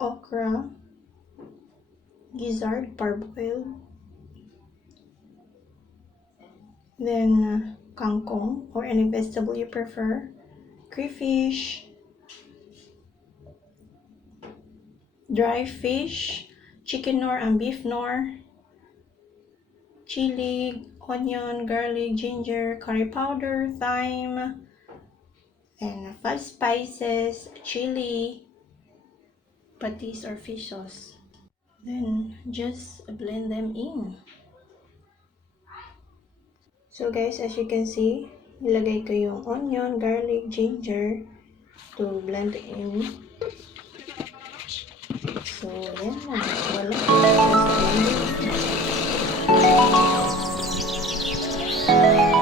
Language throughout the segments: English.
okra, gizzard, parboiled, then kangkong or any vegetable you prefer, crayfish, dry fish, chicken nor and beef nor, chili, onion, garlic, ginger, curry powder, thyme, and 5 spices, chili, patis or fish sauce. Then just blend them in. So guys, as you can see, ilagay ko yung onion, garlic, ginger to blend in. So yan na, wala. Just blend in.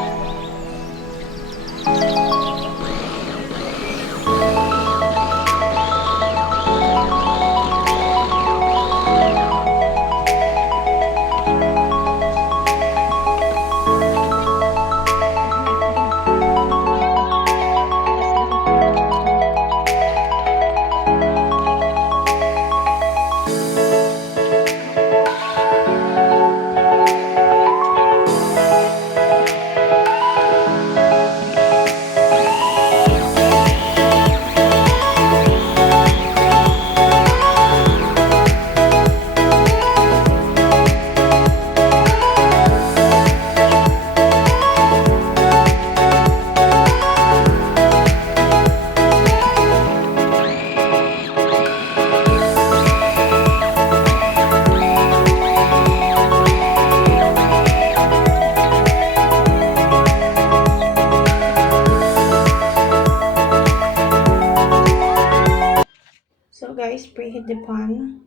So guys, preheat the pan,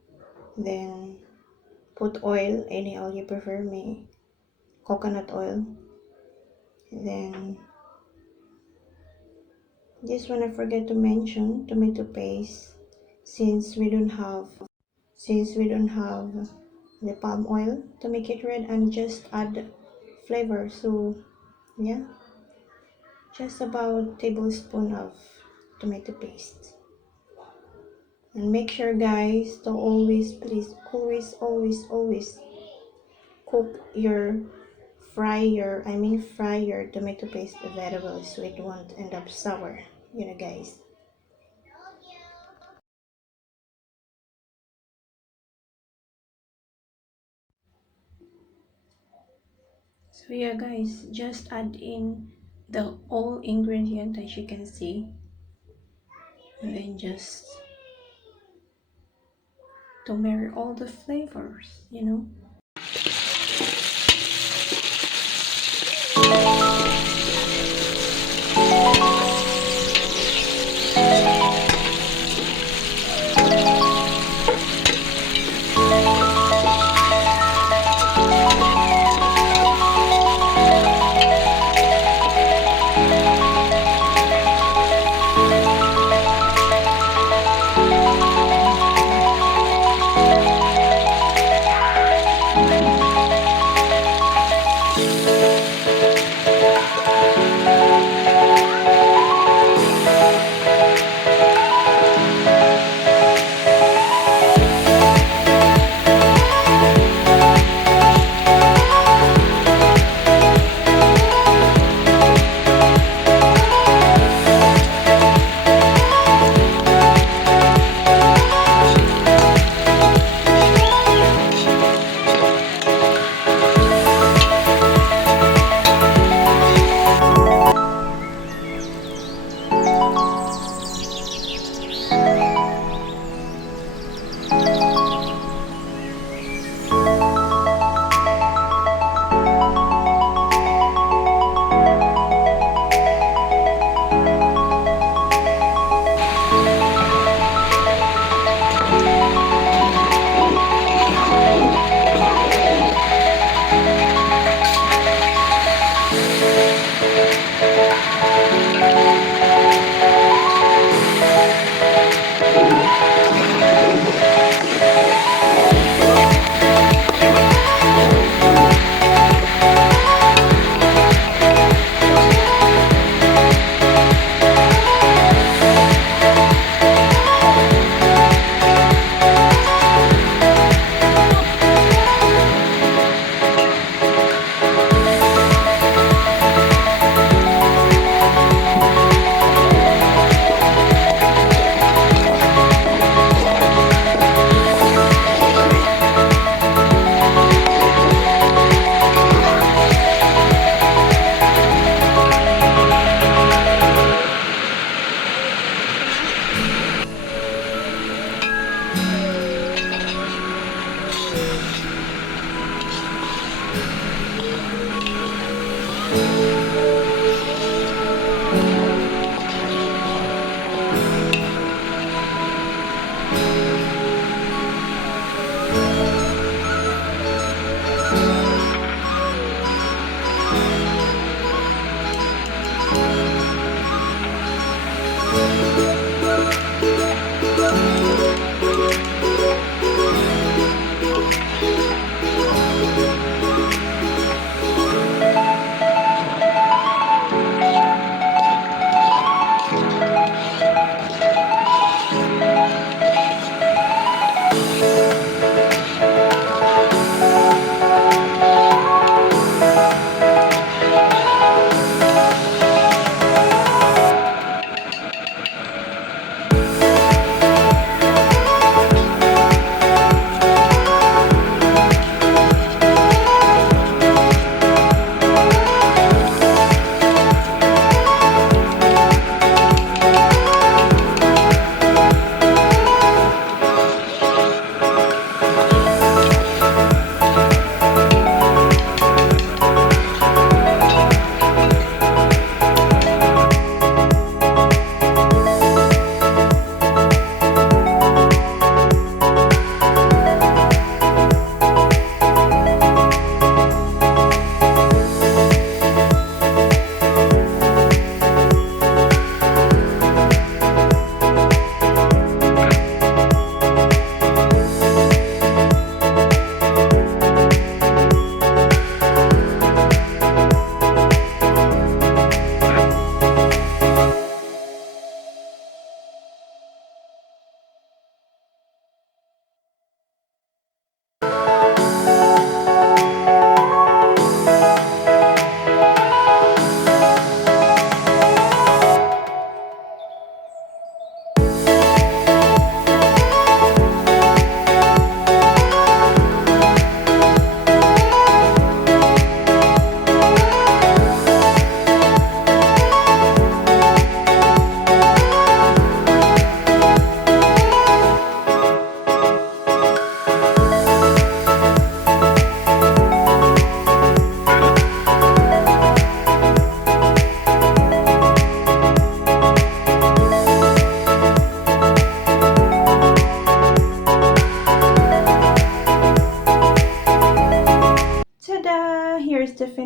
then put oil, any oil you prefer, may coconut oil. Then this one I forget to mention, tomato paste, since we don't have the palm oil to make it red, and just add flavor. So yeah, just about tablespoon of tomato paste. And make sure guys to always, please, always cook your fry your tomato paste very well, so it won't end up sour, you know guys. So yeah guys, just add in the all ingredient as you can see, and then just to marry all the flavors, you know.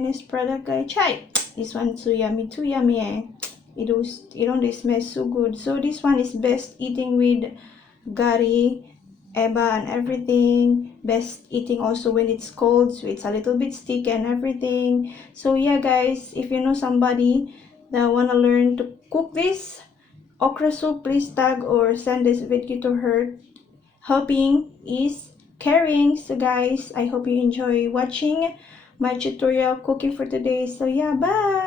finished product, guys. Chai! This one too yummy, eh? It only smells so good. So this one is best eating with gari, eba, and everything. Best eating also when it's cold, so it's a little bit sticky and everything. So yeah, guys, if you know somebody that wanna learn to cook this okra soup, please tag or send this video to her. Helping is caring. So guys, I hope you enjoy watching my tutorial cooking for today. So yeah, bye.